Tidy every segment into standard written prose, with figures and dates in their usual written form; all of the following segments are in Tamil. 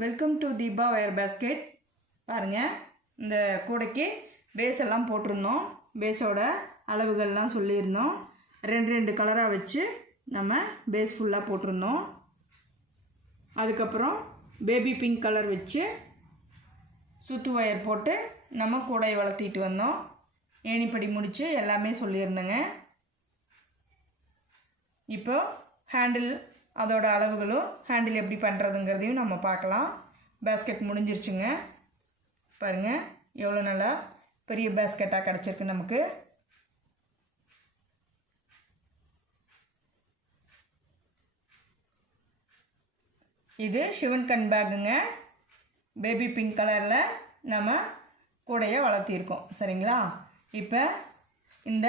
Welcome to Deepa wire basket. பாருங்கள், இந்த கூடைக்கு பேஸ் எல்லாம் போட்டிருந்தோம். பேஸோட அளவுகள்லாம் சொல்லியிருந்தோம். ரெண்டு கலராக வச்சு நம்ம பேஸ் ஃபுல்லாக போட்டிருந்தோம். அதுக்கப்புறம் பேபி பிங்க் கலர் வச்சு சுத்து வயர் போட்டு நம்ம கூடையை வளர்த்திட்டு வந்தோம். ஏணிப்படி முடித்து எல்லாமே சொல்லியிருந்தேங்க. இப்போ ஹேண்டில் அதோட அளவுகளும் ஹேண்டில் எப்படி பண்ணுறதுங்கிறதையும் நம்ம பார்க்கலாம். பேஸ்கெட் முடிஞ்சிருச்சுங்க. பாருங்கள், எவ்வளோ நல்லா பெரிய பேஸ்கெட்டாக கிடச்சிருக்கு நமக்கு. இது சிவன்கண் பேக்குங்க. பேபி பிங்க் கலரில் நம்ம கூடையை வளர்த்திருக்கோம். சரிங்களா? இப்போ இந்த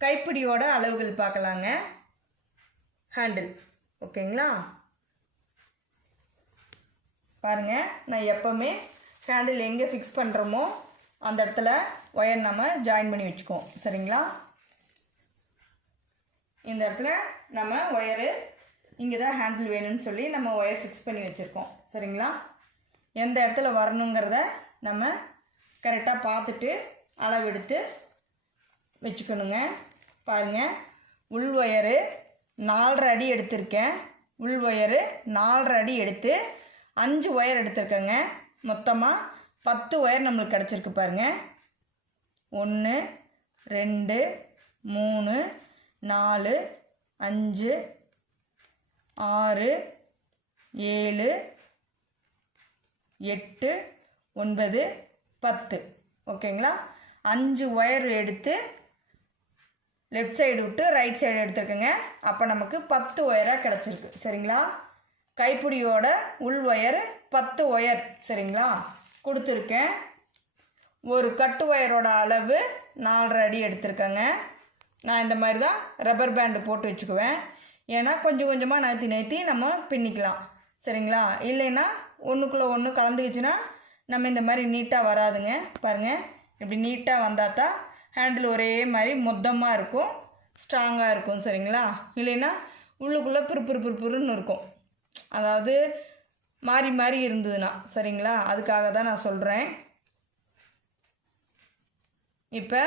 கைப்பிடியோட அளவுகள் பார்க்கலாங்க. ஹேண்டில் ஓகேங்களா? பாருங்கள், நான் எப்போவுமே ஹேண்டில் எங்கே ஃபிக்ஸ் பண்ணுறோமோ அந்த இடத்துல ஒயர் நம்ம ஜாயின் பண்ணி வச்சுக்குவோம். சரிங்களா? இந்த இடத்துல நம்ம ஒயரு இங்கே தான் ஹேண்டில் வேணும்னு சொல்லி நம்ம ஒயர் ஃபிக்ஸ் பண்ணி வச்சுருக்கோம். சரிங்களா? எந்த இடத்துல வரணுங்கிறத நம்ம கரெக்டாக பார்த்துட்டு அளவெடுத்து வச்சுக்கணுங்க. பாருங்கள், உள் ஒயரு 4.5 அடி எடுத்திருக்கேன். உள் ஒயரு 4.5 அடி எடுத்து 5 ஒயர் எடுத்திருக்கேங்க. மொத்தமாக 10 ஒயர் நம்மளுக்கு கிடச்சிருக்கு. பாருங்கள், 1 2 3 4 5 6 7 8 9 10. ஓகேங்களா? 5 ஒயர் எடுத்து லெஃப்ட் சைடு விட்டு ரைட் சைடு எடுத்துருக்குங்க. அப்போ நமக்கு 10 ஒயராக கிடச்சிருக்கு. சரிங்களா? கைப்பிடியோட உள் ஒயர் 10 ஒயர் சரிங்களா கொடுத்துருக்கேன். ஒரு கட்டு ஒயரோட அளவு 4.5 அடி எடுத்திருக்கேங்க. நான் இந்த மாதிரி தான் ரப்பர் பேண்டு போட்டு வச்சுக்குவேன். ஏன்னா கொஞ்சம் கொஞ்சமாக நகர்த்தி நம்ம பின்னிக்கலாம். சரிங்களா? இல்லைன்னா ஒன்றுக்குள்ளே ஒன்று கலந்துக்கிச்சுன்னா நம்ம இந்த மாதிரி நீட்டாக வராதுங்க. பாருங்கள், இப்படி நீட்டாக வந்தால் தான் ஹேண்டில் ஒரே மாதிரி மொத்தமாக இருக்கும், ஸ்ட்ராங்காக இருக்கும். சரிங்களா? இல்லைன்னா உள்ளுக்குள்ளே பிறுப்புன்னு இருக்கும். அதாவது மாறி மாறி இருந்ததுன்னா. சரிங்களா? அதுக்காக தான் நான் சொல்கிறேன். இப்போ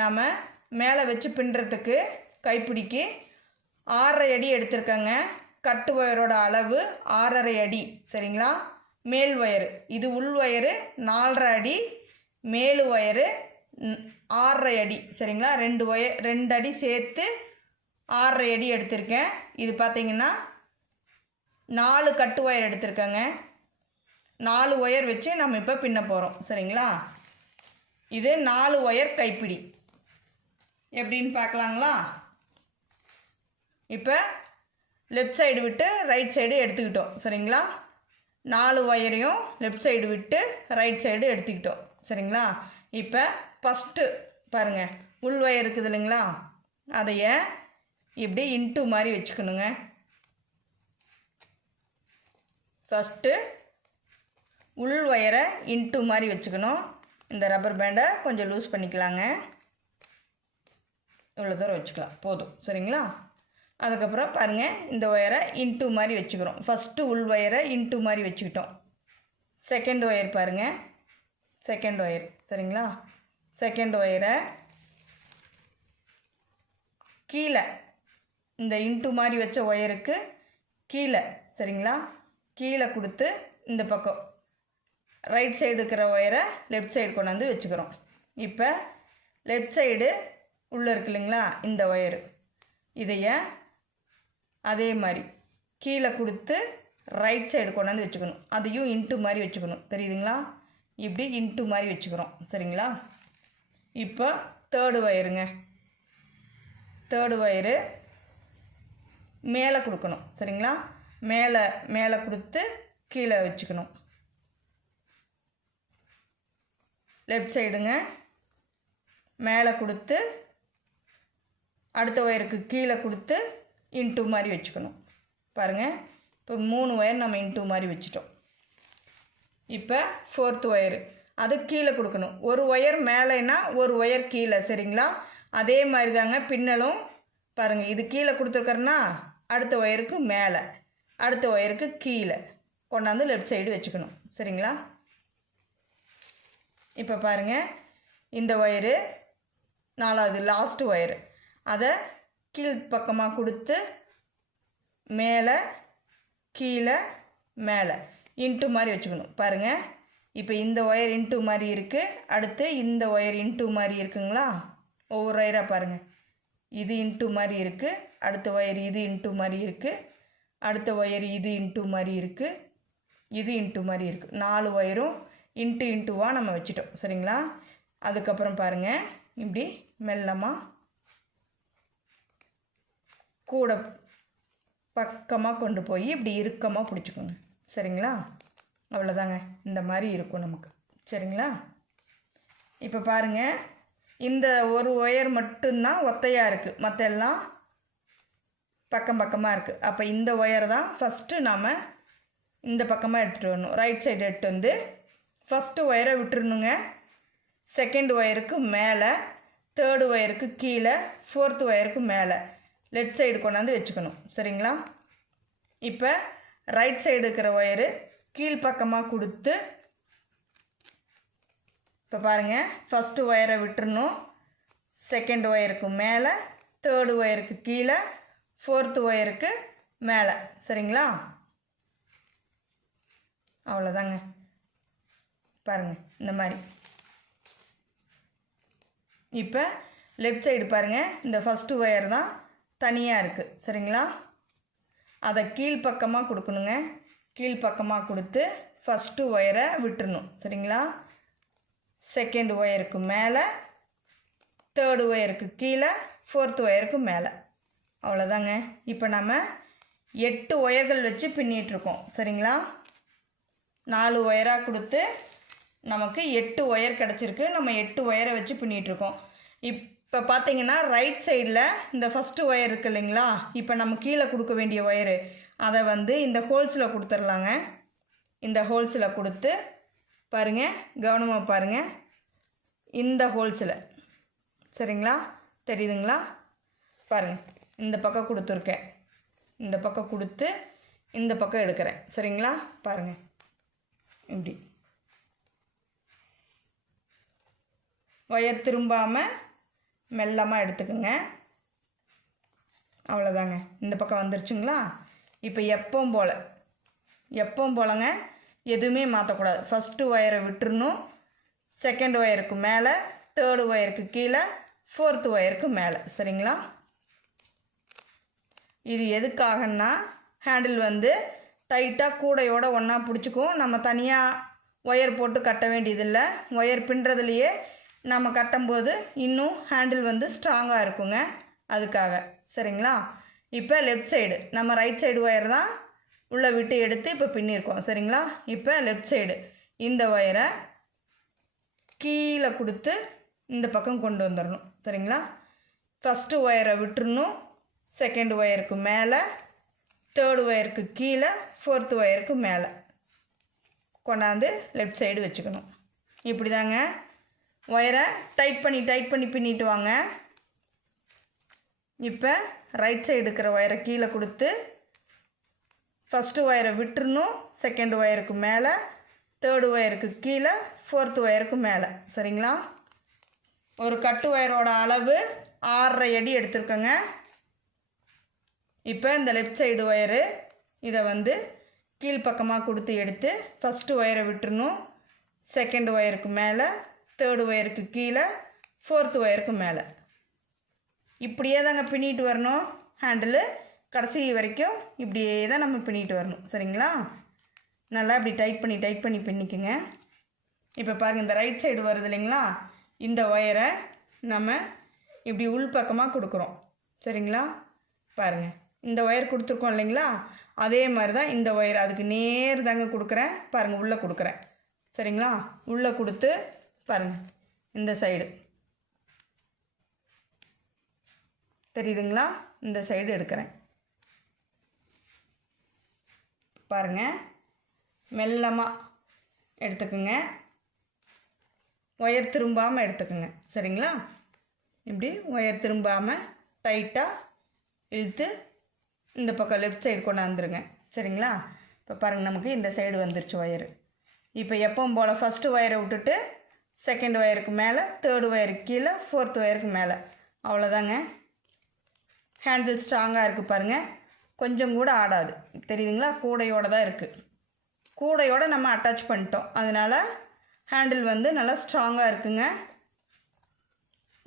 நாம் மேலே வச்சு பின்னுறதுக்கு கைப்பிடிக்கு 6.5 அடி எடுத்திருக்கேங்க. கட்டு ஒயரோட அளவு 6.5 அடி. சரிங்களா? மேல் ஒயரு இது உள் ஒயரு 4.5 அடி, மேல் ஒயரு 6.5 அடி. சரிங்களா? 2 அடி சேர்த்து 6.5 அடி எடுத்திருக்கேன். இது பார்த்திங்கன்னா 4 கட்டு ஒயர் எடுத்திருக்கேங்க. 4 ஒயர் வச்சு நம்ம இப்போ பின்ன போகிறோம். சரிங்களா? இது 4 ஒயர் கைப்பிடி. எப்படின்னு பார்க்கலாங்களா? இப்போ லெஃப்ட் சைடு விட்டு ரைட் சைடு எடுத்துக்கிட்டோம். சரிங்களா? 4 ஒயரையும் லெஃப்ட் சைடு விட்டு ரைட் சைடு எடுத்துக்கிட்டோம். சரிங்களா? இப்போ ஃபஸ்ட்டு பாருங்கள், உள் ஒயர் இருக்குது இல்லைங்களா, அதைய இப்படி இன்ட்டு மாதிரி வச்சுக்கணுங்க. ஃபஸ்ட்டு உள் ஒயரை இன்ட்டு மாதிரி வச்சுக்கணும். இந்த ரப்பர் பேண்டை கொஞ்சம் லூஸ் பண்ணிக்கலாங்க. இவ்வளோ தூரம் வச்சுக்கலாம், போதும். சரிங்களா? அதுக்கப்புறம் பாருங்கள், இந்த ஒயரை இன்ட்டு மாதிரி வச்சுக்கிறோம். ஃபஸ்ட்டு உள் ஒயரை இன்ட்டு மாதிரி வச்சுக்கிட்டோம். செகண்ட் ஒயர் பாருங்கள், செகண்ட் ஒயர். சரிங்களா? செகண்ட் ஒயரை கீழே இந்த இன்ட்டு மாதிரி வச்ச ஒயருக்கு கீழே, சரிங்களா, கீழே கொடுத்து இந்த பக்கம் ரைட் சைடு இருக்கிற ஒயரை லெஃப்ட் சைடு கொண்டாந்து வச்சுக்கிறோம். இப்போ லெஃப்ட் சைடு உள்ளே இருக்கு இல்லைங்களா, இந்த ஒயரு இதைய அதே மாதிரி கீழே கொடுத்து ரைட் சைடு கொண்டாந்து வச்சுக்கணும். அதையும் இன்ட்டு மாதிரி வச்சுக்கணும். தெரியுதுங்களா? இப்படி இன்ட்டு மாதிரி வச்சுக்கிறோம். சரிங்களா? இப்போ தேர்டு ஒயருங்க. தேர்டு ஒயரு மேலே கொடுக்கணும். சரிங்களா? மேலே கொடுத்து கீழே வச்சுக்கணும். லெஃப்ட் சைடுங்க, மேலே கொடுத்து அடுத்த ஒயருக்கு கீழே கொடுத்து இன்ட்டு மாதிரி வச்சுக்கணும். பாருங்கள், இப்போ 3 ஒயர் நம்ம இன்ட்டு மாதிரி வச்சுட்டோம். இப்போ ஃபோர்த் ஒயரு அது கீழே கொடுக்கணும். ஒரு ஒயர் மேலேனா ஒரு ஒயர் கீழே. சரிங்களா? அதே மாதிரி தாங்க பின்னலும். பாருங்கள், இது கீழே கொடுத்துருக்கறேன்னா அடுத்த ஒயருக்கு மேலே, அடுத்த ஒயருக்கு கீழே. கொண்டாந்து லெஃப்ட் சைடு வச்சுக்கணும். சரிங்களா? இப்போ பாருங்கள், இந்த ஒயரு 4வது லாஸ்ட் ஒயரு, அதை கீழ் பக்கமாக கொடுத்து மேலே கீழே மேலே இன்ட்டு மாதிரி வச்சுக்கணும். பாருங்கள், இப்போ இந்த ஒயர் இன்ட்டு மாதிரி இருக்குது, அடுத்து இந்த ஒயர் இன்ட்டு மாதிரி இருக்குங்களா? ஒவ்வொரு ஒயராக பாருங்கள், இது இன்ட்டு மாதிரி இருக்குது, அடுத்த ஒயர் இது இன்ட்டு மாதிரி இருக்குது, அடுத்த ஒயர் இது இன்ட்டு மாதிரி இருக்குது, இது இன்ட்டு மாதிரி இருக்குது. 4 ஒயரும் இன்ட்டுவாக நம்ம வச்சுட்டோம். சரிங்களா? அதுக்கப்புறம் பாருங்கள், இப்படி மெல்லமாக கூட பக்கமாக கொண்டு போய் இப்படி இறுக்கமாக பிடிச்சிக்கோங்க. சரிங்களா? அவ்வளோதாங்க, இந்த மாதிரி இருக்கும் நமக்கு. சரிங்களா? இப்போ பாருங்கள், இந்த ஒரு ஒயர் மட்டும்தான் ஒத்தையாக இருக்குது, மற்ற எல்லாம் பக்கம் பக்கமாக இருக்குது. அப்போ இந்த ஒயர் தான் ஃபஸ்ட்டு நாம் இந்த பக்கமாக எடுத்துகிட்டு வரணும். ரைட் சைடு எடுத்து வந்து ஃபஸ்ட்டு ஒயரை விட்டுருணுங்க. செகண்ட் ஒயருக்கு மேலே, தேர்டு ஒயருக்கு கீழே, ஃபோர்த்து ஒயருக்கு மேலே லெஃப்ட் சைடு கொண்டாந்து வச்சுக்கணும். சரிங்களா? இப்போ ரைட் சைடு இருக்கிற ஒயரு கீழ்ப்பக்கமாக கொடுத்து, இப்போ பாருங்கள், ஃபஸ்ட்டு ஒயரை விட்டுறணும். செகண்ட் ஒயருக்கு மேலே, தேர்டு ஒயருக்கு கீழே, ஃபோர்த்து ஒயருக்கு மேலே. சரிங்களா? அவ்வளோதாங்க. பாருங்கள், இந்த மாதிரி. இப்போ லெஃப்ட் சைடு பாருங்கள், இந்த ஃபஸ்ட்டு ஒயர் தான் தனியாக இருக்குது. சரிங்களா? அதை கீழ்ப்பக்கமாக கொடுக்கணுங்க. கீழ்ப்பக்கமாக கொடுத்து ஃபஸ்ட்டு ஒயரை விட்டுறணும். சரிங்களா? செகண்ட் ஒயருக்கு மேலே, தேர்டு ஒயருக்கு கீழே, ஃபோர்த்து ஒயருக்கு மேலே. அவ்வளோதாங்க. இப்போ நம்ம 8 ஒயர்கள் வச்சு பின்னிகிட்ருக்கோம். சரிங்களா? 4 ஒயராக கொடுத்து நமக்கு 8 ஒயர் கிடச்சிருக்கு. நம்ம 8 ஒயரை வச்சு பின்னிகிட்ருக்கோம். இப்போ பார்த்தீங்கன்னா ரைட் சைடில் இந்த ஃபஸ்ட்டு ஒயர் இருக்குது இல்லைங்களா? இப்போ நம்ம கீழே கொடுக்க வேண்டிய ஒயரு, அதை வந்து இந்த ஹோல்ஸில் கொடுத்துர்லாங்க. இந்த ஹோல்ஸில் கொடுத்து பாருங்கள், கவனமாக பாருங்கள், இந்த ஹோல்ஸில். சரிங்களா? தெரியுதுங்களா? பாருங்கள், இந்த பக்கம் கொடுத்துருக்கேன், இந்த பக்கம் கொடுத்து இந்த பக்கம் எடுக்கிறேன். சரிங்களா? பாருங்கள், இப்படி ஒயர் திரும்பாமல் மெல்லமாக எடுத்துக்குங்க. அவ்வளோதாங்க, இந்த பக்கம் வந்துருச்சுங்களா? இப்போ எப்பவும் போலங்க, எதுவுமே மாற்றக்கூடாது. ஃபஸ்ட்டு ஒயரை விட்டுறணும். செகண்ட் ஒயருக்கு மேலே, தேர்டு ஒயருக்கு கீழே, ஃபோர்த்து ஒயருக்கு மேலே. சரிங்களா? இது எதுக்காகன்னா, ஹேண்டில் வந்து டைட்டாக கூடையோடு ஒன்றா பிடிச்சிக்கும். நம்ம தனியாக ஒயர் போட்டு கட்ட வேண்டியதில்லை. ஒயர் பின்னுறதுலையே நம்ம கட்டும்போது இன்னும் ஹேண்டில் வந்து ஸ்ட்ராங்காக இருக்குங்க, அதுக்காக. சரிங்களா? இப்போ லெஃப்ட் சைடு, நம்ம ரைட் சைடு ஒயர் தான் உள்ளே விட்டு எடுத்து இப்போ பின்னிருக்கோம். சரிங்களா? இப்போ லெஃப்ட் சைடு இந்த ஒயரை கீழே கொடுத்து இந்த பக்கம் கொண்டு வந்துடணும். சரிங்களா? ஃபஸ்ட்டு ஒயரை விட்டுறணும். செகண்ட் ஒயருக்கு மேலே, தேர்டு ஒயருக்கு கீழே, ஃபோர்த்து ஒயருக்கு மேலே கொண்டாந்து லெஃப்ட் சைடு வச்சுக்கணும். இப்படி தாங்க ஒயரை டைட் பண்ணி பின்னிட்டு வாங்க. இப்போ ரைட் சைடு இருக்கிற ஒயரை கீழே கொடுத்து ஃபஸ்ட்டு ஒயரை விட்டுறணும். செகண்ட் ஒயருக்கு மேலே, தேர்டு ஒயருக்கு கீழே, ஃபோர்த்து ஒயருக்கு மேலே. சரிங்களா? ஒரு கட்டு ஒயரோட அளவு 6.5 அடி எடுத்துருக்கோங்க. இப்போ இந்த லெஃப்ட் சைடு ஒயரு இதை வந்து கீழ்ப்பக்கமாக கொடுத்து எடுத்து ஃபஸ்ட்டு ஒயரை விட்டுறணும். செகண்ட் ஒயருக்கு மேலே, தேர்டு ஒயருக்கு கீழே, ஃபோர்த்து ஒயருக்கு மேலே. இப்படியே தாங்க பின்னிட்டு வரணும். ஹேண்டில் கடைசி வரைக்கும் இப்படியே தான் நம்ம பின்னிட்டு வரணும். சரிங்களா? நல்லா இப்படி டைட் பண்ணி பின்னிக்குங்க. இப்போ பாருங்கள், இந்த ரைட் சைடு வருது இல்லைங்களா? இந்த ஒயரை நம்ம இப்படி உள்பக்கமாக கொடுக்குறோம். சரிங்களா? பாருங்கள், இந்த ஒயர் கொடுத்துருக்கோம் இல்லைங்களா? அதே மாதிரி தான் இந்த ஒயர் அதுக்கு நேர் தாங்க கொடுக்குறேன். பாருங்கள், உள்ளே கொடுக்குறேன். சரிங்களா? உள்ளே கொடுத்து பாருங்கள், இந்த சைடு தெரியுதுங்களா? இந்த சைடு எடுக்கிறேன். பாருங்கள், மெல்லமாக எடுத்துக்குங்க, ஒயர் திரும்பாமல் எடுத்துக்குங்க. சரிங்களா? இப்படி ஒயர் திரும்பாமல் டைட்டாக இழுத்து இந்த பக்கம் லெஃப்ட் சைடு கொண்டாந்துருங்க. சரிங்களா? இப்போ பாருங்கள் நமக்கு இந்த சைடு வந்துருச்சு ஒயரு. இப்போ எப்பவும் போல் ஃபஸ்ட்டு ஒயரை விட்டுட்டு செகண்ட் ஒயருக்கு மேலே, தேர்டு ஒயருக்கு கீழே, ஃபோர்த் ஒயருக்கு மேலே. அவ்வளோதாங்க. ஹேண்டில் ஸ்ட்ராங்காக இருக்குது பாருங்கள், கொஞ்சம் கூட ஆடாது. தெரியுதுங்களா? கூடையோடு தான் இருக்குது. கூடையோடு நம்ம அட்டாச் பண்ணிட்டோம், அதனால் ஹேண்டில் வந்து நல்லா ஸ்ட்ராங்காக இருக்குங்க.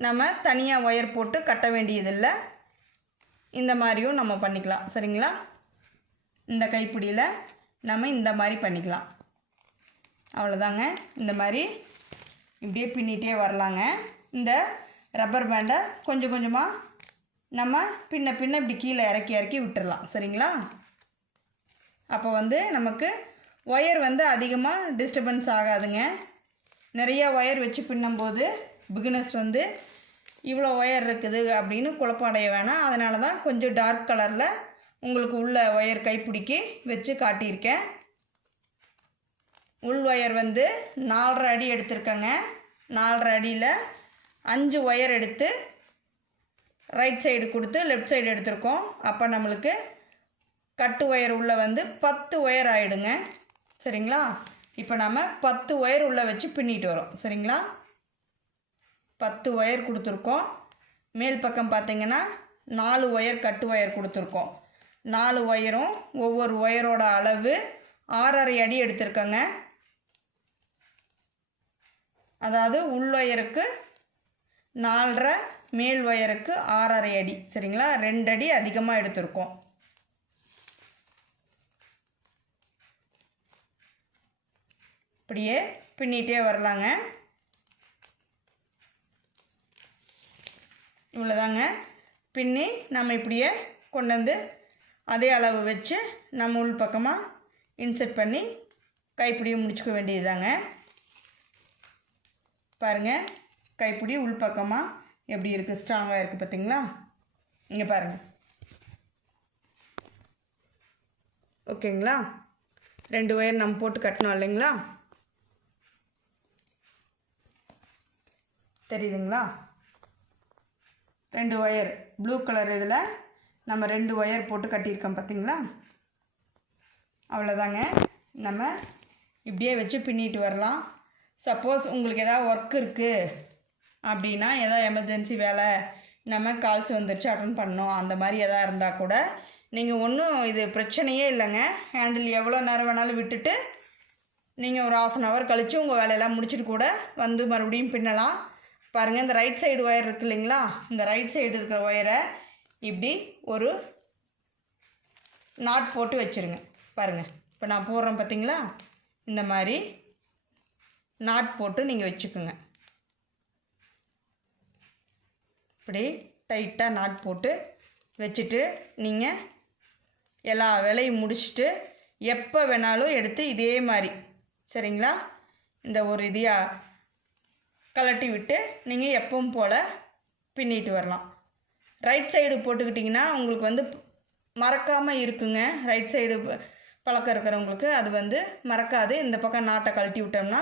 நம்ம தனியாக ஒயர் போட்டு கட்ட வேண்டியதில்லை. இந்த மாதிரியும் நம்ம பண்ணிக்கலாம். சரிங்களா? இந்த கைப்பிடியில் நம்ம இந்த மாதிரி பண்ணிக்கலாம். அவ்வளோதாங்க. இந்த மாதிரி இப்படியே பின்னிகிட்டே வரலாங்க. இந்த ரப்பர் பேண்டை கொஞ்சம் கொஞ்சமாக நம்ம பின்ன இப்படி கீழே இறக்கி விட்டுடலாம். சரிங்களா? அப்போ வந்து நமக்கு ஒயர் வந்து அதிகமாக டிஸ்டர்பன்ஸ் ஆகாதுங்க. நிறைய ஒயர் வச்சு பின்னும்போது பிகினர்ஸ் வந்து இவ்வளோ ஒயர் இருக்குது அப்படின்னு குழப்பம் அடைய வேணாம். அதனால தான் கொஞ்சம் டார்க் கலரில் உங்களுக்கு உள்ள ஒயர் கைப்பிடிக்கு வச்சு காட்டியிருக்கேன். உள் ஒயர் வந்து 4.5 அடி எடுத்திருக்கேங்க. 4.5 அடியில் 5 ஒயர் எடுத்து ரைட் சைடு கொடுத்து லெஃப்ட் சைடு எடுத்திருக்கோம். அப்போ நம்மளுக்கு கட்டு ஒயர் உள்ள வந்து 10 ஒயர் ஆகிடுங்க. சரிங்களா? இப்போ நம்ம 10 ஒயர் உள்ளே வச்சு பின்னிட்டு வரோம். சரிங்களா? 10 ஒயர் கொடுத்துருக்கோம். மேல் பக்கம் பார்த்திங்கன்னா 4 ஒயர் கட்டு ஒயர் கொடுத்துருக்கோம். 4 ஒயரும் ஒவ்வொரு ஒயரோட அளவு 6.5 அடி எடுத்திருக்கோங்க. அதாவது உள் ஒயருக்கு 4.5, மேல் ஒயருக்கு 6.5 அடி. சரிங்களா? 2 அடி அதிகமாக எடுத்திருக்கோம். இப்படியே பின்னிகிட்டே வரலாங்க. இவ்வளோதாங்க. பின்னி நம்ம இப்படியே கொண்டு வந்து அதே அளவு வச்சு நம்ம உள் பக்கமாக இன்செர்ட் பண்ணி கைப்பிடியை முடிச்சுக்க வேண்டியதுதாங்க. பாருங்கள், கைப்பிடி உள் பக்கமாக எப்படி இருக்குது, ஸ்ட்ராங்காக இருக்குது பார்த்தீங்களா? இங்கே பாருங்கள். ஓகேங்களா? 2 ஒயர் நம்ம போட்டு கட்டணும் இல்லைங்களா? தெரியுதுங்களா? 2 ஒயர் ப்ளூ கலர் இதில் நம்ம 2 ஒயர் போட்டு கட்டியிருக்கோம் பார்த்தீங்களா? அவ்வளோதாங்க. நம்ம இப்படியே வச்சு பின்னிட்டு வரலாம். சப்போஸ் உங்களுக்கு எதாவது ஒர்க் இருக்குது அப்படின்னா, எதாவது எமர்ஜென்சி வேலை, நம்ம கால்ஸ் வந்துருச்சு அட்டன் பண்ணோம், அந்த மாதிரி எதாவது இருந்தால் கூட நீங்கள் ஒன்றும் இது பிரச்சனையே இல்லைங்க. ஹேண்டில் எவ்வளோ நேரம் வேணாலும் விட்டுட்டு நீங்கள் ஒரு 1/2 அன் ஹவர் கழித்து உங்கள் வேலையெல்லாம் முடிச்சுட்டு கூட வந்து மறுபடியும் பின்னலாம். பாருங்கள், இந்த ரைட் சைடு ஒயர் இருக்குது இல்லைங்களா? இந்த ரைட் சைடு இருக்கிற ஒயரை இப்படி ஒரு நாட் போட்டு வச்சுருங்க. பாருங்கள், இப்போ நான் போடுறேன் பார்த்தீங்களா? இந்த மாதிரி நாட் போட்டு நீங்கள் வச்சுக்கோங்க. இப்படி டைட்டாக நாட் போட்டு வச்சுட்டு நீங்கள் எல்லா வேலையும் முடிச்சுட்டு எப்போ வேணாலும் எடுத்து இதே மாதிரி, சரிங்களா, இந்த ஒரு இதையாக கலட்டி விட்டு நீங்கள் எப்பவும் போல் பின்னிட்டு வரலாம். ரைட் சைடு போட்டுக்கிட்டிங்கன்னா உங்களுக்கு வந்து மறக்காமல் இருக்குங்க. ரைட் சைடு பழக்கம் இருக்கிறவங்களுக்கு அது வந்து மறக்காது. இந்த பக்கம் நாட்டை கழட்டி விட்டோம்னா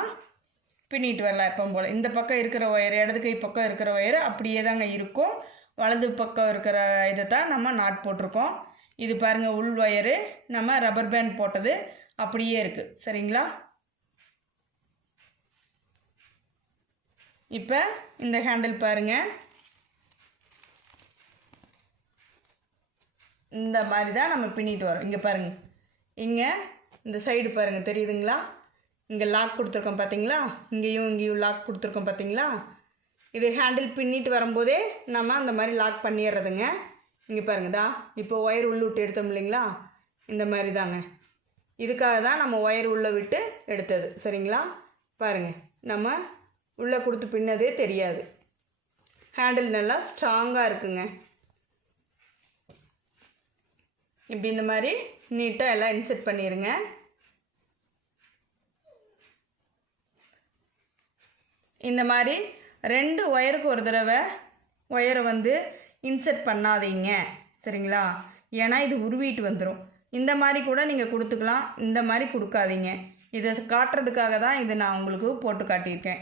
பின்னிட்டு வரலாம் எப்பவும் போல். இந்த பக்கம் இருக்கிற ஒயர், இடது கை பக்கம் இருக்கிற ஒயர் அப்படியே தாங்க இருக்கும். வலது பக்கம் இருக்கிற இதை தான் நம்ம நாட் போட்டிருக்கோம். இது பாருங்கள், உள் ஒயரு நம்ம ரப்பர் பேண்ட் போட்டது அப்படியே இருக்குது. சரிங்களா? இப்போ இந்த ஹேண்டில் பாருங்கள், இந்த மாதிரி தான் நம்ம பின்னிட்டு வரோம். இங்கே பாருங்கள், இங்கே இந்த சைடு பாருங்கள், தெரியுதுங்களா? இங்கே லாக் கொடுத்துருக்கோம் பார்த்தீங்களா? இங்கேயும் லாக் கொடுத்துருக்கோம் பார்த்தீங்களா? இது ஹேண்டில் பின்னிட்டு வரும்போதே நம்ம அந்த மாதிரி லாக் பண்ணிடுறதுங்க. இங்கே பாருங்கதா, இப்போ ஒயர் உள்ள விட்டு எடுத்தோம் இல்லைங்களா? இந்த மாதிரி தாங்க. இதுக்காக தான் நம்ம ஒயர் உள்ளே விட்டு எடுத்தது. சரிங்களா? பாருங்கள், நம்ம உள்ளே கொடுத்து பின்னதே தெரியாது. ஹேண்டில் நல்லா ஸ்ட்ராங்காக இருக்குங்க. இப்படி இந்த மாதிரி நீட்டாக எல்லாம் இன்செர்ட் பண்ணிடுங்க. இந்த மாதிரி 2 ஒயருக்கு ஒரு தடவை ஒயரை வந்து இன்செர்ட் பண்ணாதீங்க. சரிங்களா? ஏன்னா இது உருவிட்டு வந்துடும். இந்த மாதிரி கூட நீங்கள் கொடுத்துக்கலாம், இந்த மாதிரி கொடுக்காதீங்க. இதை காட்டுறதுக்காக தான் இது நான் உங்களுக்கு போட்டு காட்டியிருக்கேன்.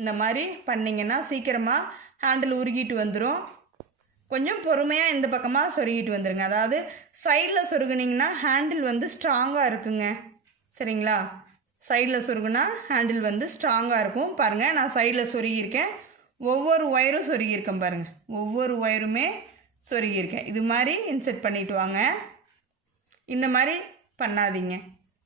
இந்த மாதிரி பண்ணிங்கன்னா சீக்கிரமாக ஹேண்டில் உருகிட்டு வந்துடும். கொஞ்சம் பொறுமையாக இந்த பக்கமாக சொருகிட்டு வந்துடுங்க. அதாவது சைடில் சொருகுனிங்கன்னா ஹேண்டில் வந்து ஸ்ட்ராங்காக இருக்குங்க. சரிங்களா? சைடில் சொருகுனா ஹேண்டில் வந்து ஸ்ட்ராங்காக இருக்கும். பாருங்கள், நான் சைடில் சொருகியிருக்கேன். ஒவ்வொரு ஒயரும் சொருகியிருக்கேன் பாருங்கள். ஒவ்வொரு ஒயருமே சொருகியிருக்கேன். இது மாதிரி இன்செர்ட் பண்ணிவிட்டு வாங்க. இந்த மாதிரி பண்ணாதீங்க,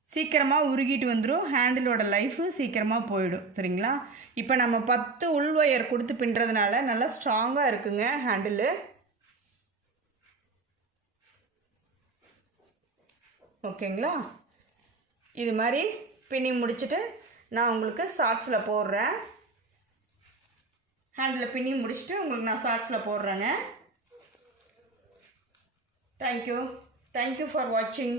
சீக்கிரமாக உருகிட்டு வந்துடும். ஹேண்டிலோட லைஃபு சீக்கிரமாக போயிடும். சரிங்களா? இப்போ நம்ம 10 உள் ஒயர் கொடுத்து பின்னுறதுனால நல்லா ஸ்ட்ராங்காக இருக்குங்க ஹேண்டிலு. ஓகேங்களா? இது மாதிரி பின்னி முடிச்சுட்டு நான் உங்களுக்கு ஷார்ட்ஸில் போடுறேன். ஹேண்டில் பின்னி முடிச்சுட்டு உங்களுக்கு நான் ஷார்ட்ஸில் போடுறேங்க. தேங்க்யூ ஃபார் வாட்சிங்.